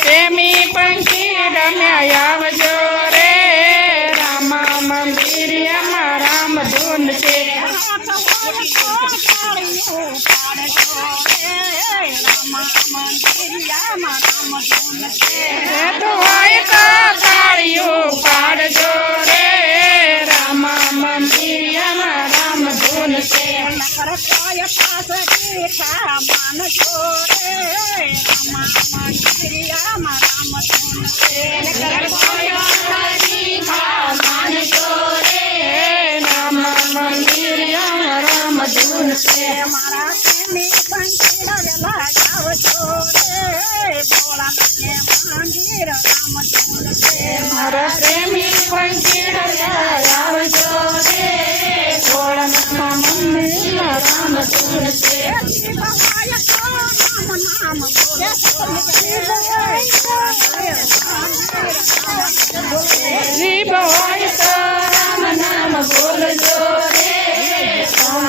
પ્રેમી પંખી રમ્યા આવજો રે રામા મંદિરિયામાં રામ ધૂન છે તો હોય તો તાળીઓ પાડજો રે રામા મંદિરિયામાં રામ ધૂન છે મારા પ્રેમી પંખી આવજો રે ભોળાનાથના મંદિરમાં રામ ધૂન છે જીભ હોય તો રામ નામ બોલજો રે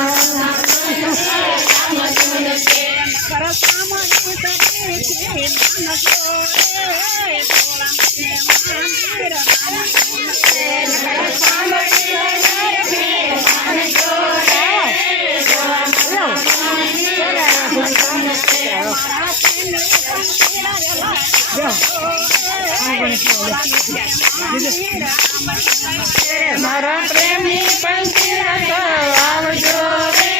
મારા પ્રેમી પંખી આવજો રે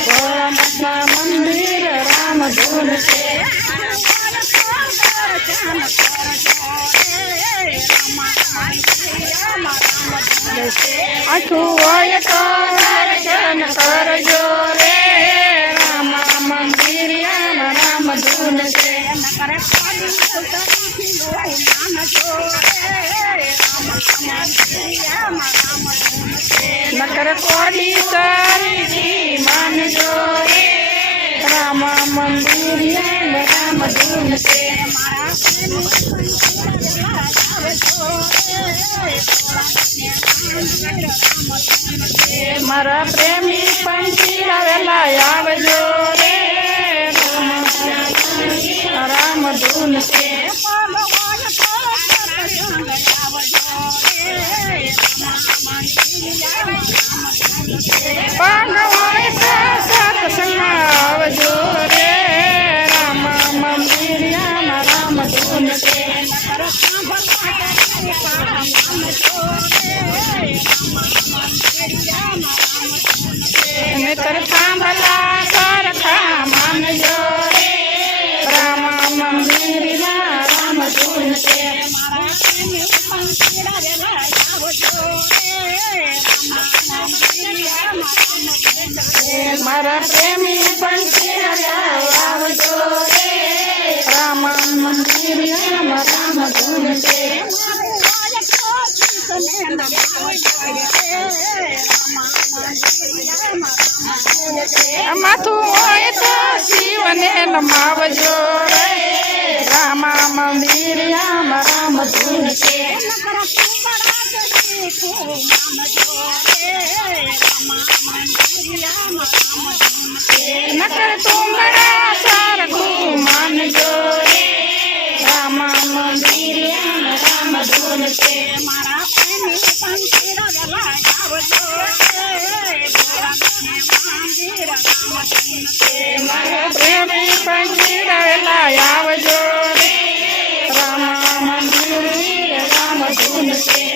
ભોળાનાથના મંદિર રામ ધૂન છે આખું હોય તો દર્શન કરજો રે રામા મંદિરિયામાં રામ ધૂન છે નકર કોડી સરી માનજો રે રામા મંદિરિયામાં રામ ધૂન છે મારા પ્રેમી પંખી આવેલા આવજો રે રામ ધૂન છે પાંગ હોય તો સત્સંગ આવજો રે રામા મંદિરિયામાં રામ ધૂન છે નેતર સાંભળા સરખા માનજો રે રામા મંદિરમાં રામ ધૂન છે મારા પ્રેમી પંખી આવજો રે રામા મંદિરમાં રામ ધૂન છે માથું હોય તો શિવને નમાવજો રે રામા મંદિરિયામાં રામ ધૂન છે નકર તુમરા સરખું માનજો રે રામા મંદિરિયામાં રામ ધૂન છે મારા પ્રેમી પંખી આવજો રે રામા મંદિર રામ ધૂન છે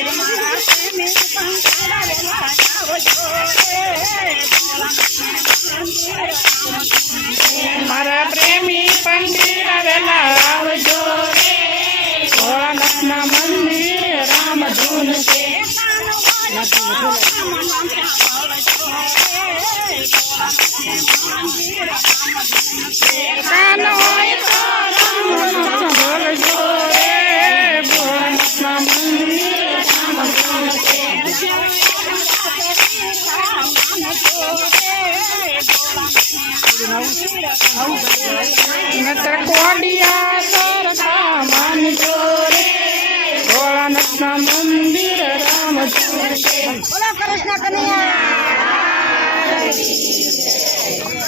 મારા પ્રેમી પંખી આવેલા આવજો રે ભોળાનાથના મંદિર રામ ધૂન છે કાન હોય તો રામ બોલજો રે ભોળાનાથના મંદિર રામ ધૂન છે નતર કોડિયા સરખા માનજો રે ભોળાનાથના મંદિર રામ ધૂન છે. બોલો કૃષ્ણ કનૈયા.